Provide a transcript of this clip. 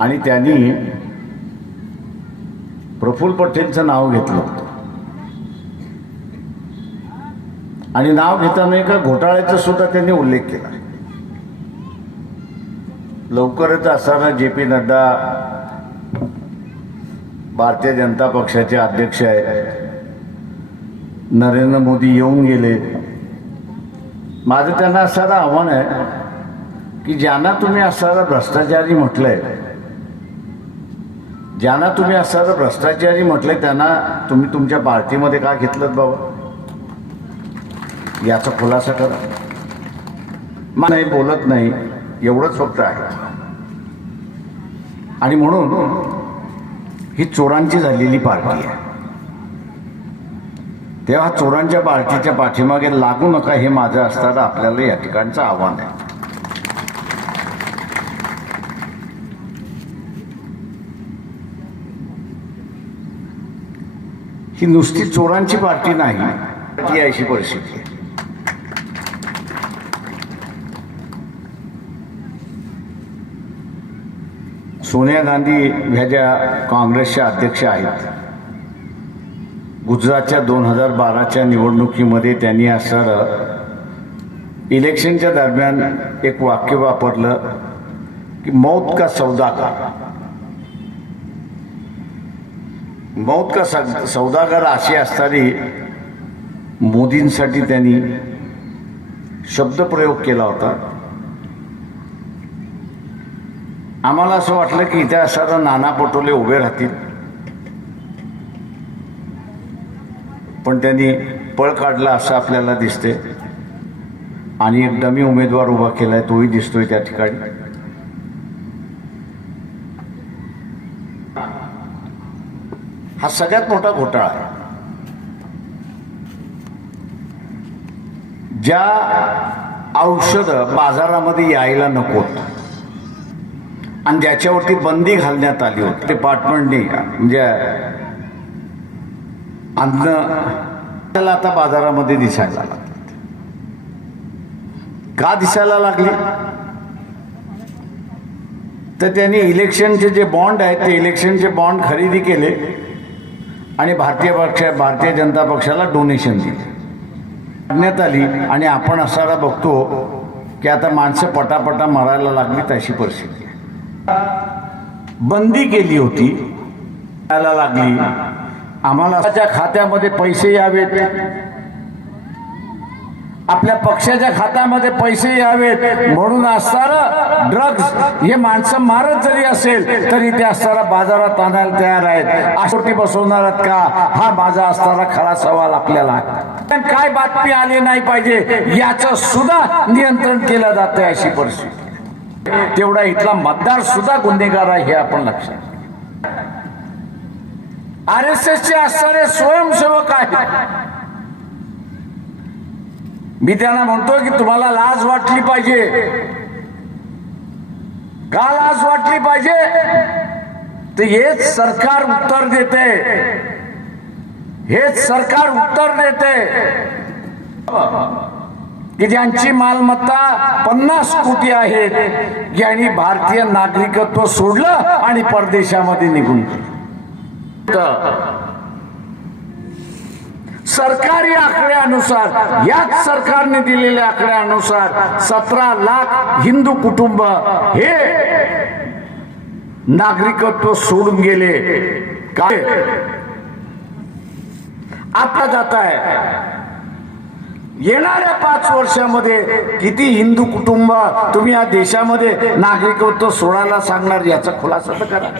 आणि त्यांनी प्रफुल्ल पटेलचं नाव घेतलं होतं आणि नाव घेताना एका घोटाळ्याचा सुद्धा त्यांनी उल्लेख केला. लवकरच असताना जे.पी. नड्डा भारतीय जनता पक्षाचे अध्यक्ष आहेत, नरेंद्र मोदी येऊन गेले. माझं त्यांना असणारं आव्हान आहे की ज्यांना तुम्ही असणारा भ्रष्टाचारी म्हटलंय, ज्यांना तुम्ही असणारं भ्रष्टाचारी म्हटलंय, त्यांना तुम्ही तुमच्या पार्टीमध्ये का घेतलं बाबा, याचा खुलासा करा. नाही बोलत नाही एवढंच फक्त आहे. आणि म्हणून ही चोरांची झालेली पार्टी आहे. तेव्हा चोरांच्या पार्टीच्या पाठीमागे लागू नका, हे माझं असणारं आपल्याला या ठिकाणचं आव्हान आहे. ही नुसती चोरांची पार्टी नाही, ती अशी परिस्थिती आहे. सोनिया गांधी ह्या ज्या काँग्रेसच्या अध्यक्ष आहेत, गुजरातच्या 2012च्या निवडणुकीमध्ये त्यांनी असणारं इलेक्शनच्या दरम्यान एक वाक्य वापरलं की मौत का सौदागर. मौत का सौदागर अशी असणारी मोदींसाठी त्यांनी शब्दप्रयोग केला होता. आम्हाला असं वाटलं की इथे असणारा नाना पटोले उभे राहतील, पण त्यांनी पळ काढला असं आपल्याला दिसते आणि एक डमी उमेदवार उभा केलाय, तोही दिसतोय त्या ठिकाणी. हा सगळ्यात मोठा घोटाळा आहे. ज्या औषधं बाजारामध्ये यायला नकोत आणि ज्याच्यावरती बंदी घालण्यात आली होती, डिपार्टमेंटने म्हणजे अन्न, त्याला आता बाजारामध्ये दिसायला लागतात. का दिसायला लागली? तर त्यांनी इलेक्शनचे जे बॉन्ड आहेत ते इलेक्शनचे बॉन्ड खरेदी केले आणि भारतीय जनता पक्षाला डोनेशन दिले, करण्यात आली. आणि आपण असाला बघतो की आता माणसं पटापटा मरायला लागली, तशी परिस्थिती आहे. बंदी केली होती, यायला लागली. आम्हाला खात्यामध्ये पैसे यावेत, आपल्या पक्षाच्या खात्यामध्ये पैसे यावेत म्हणून असणारं ड्रग्ज हे माणसं मारत जरी असेल तरी ते असणारा बाजारात आणायला तयार आहेत. अशोटी बसवणार का, हा माझा असणारा खरा सवाल आपल्याला आहे. काय बातमी आली नाही पाहिजे याचं सुद्धा नियंत्रण केलं जातं अशी परिस्थिती. तेवढा इथला मतदार सुद्धा गुन्हेगार आहे, हे आपण लक्षात. RSSचे असणारे स्वयंसेवक आहेत. मी त्यांना म्हणतो की तुम्हाला लाज वाटली पाहिजे. का लाज वाटली पाहिजे? तर हेच सरकार उत्तर देते, हेच सरकार उत्तर देते की ज्यांची मालमत्ता 50 कोटी आहेत, यांनी भारतीय नागरिकत्व सोडलं आणि परदेशामध्ये निघून गेलं. सरकारी आकड्यानुसार, याच सरकारने दिलेल्या आकड्यानुसार 17 लाख हिंदू कुटुंब हे नागरिकत्व सोडून गेले. काय आता जात आहे? येणाऱ्या 5 वर्षामध्ये किती हिंदू कुटुंब तुम्ही या देशामध्ये नागरिकत्व सोडायला सांगणार, याचा खुलासा तर करा.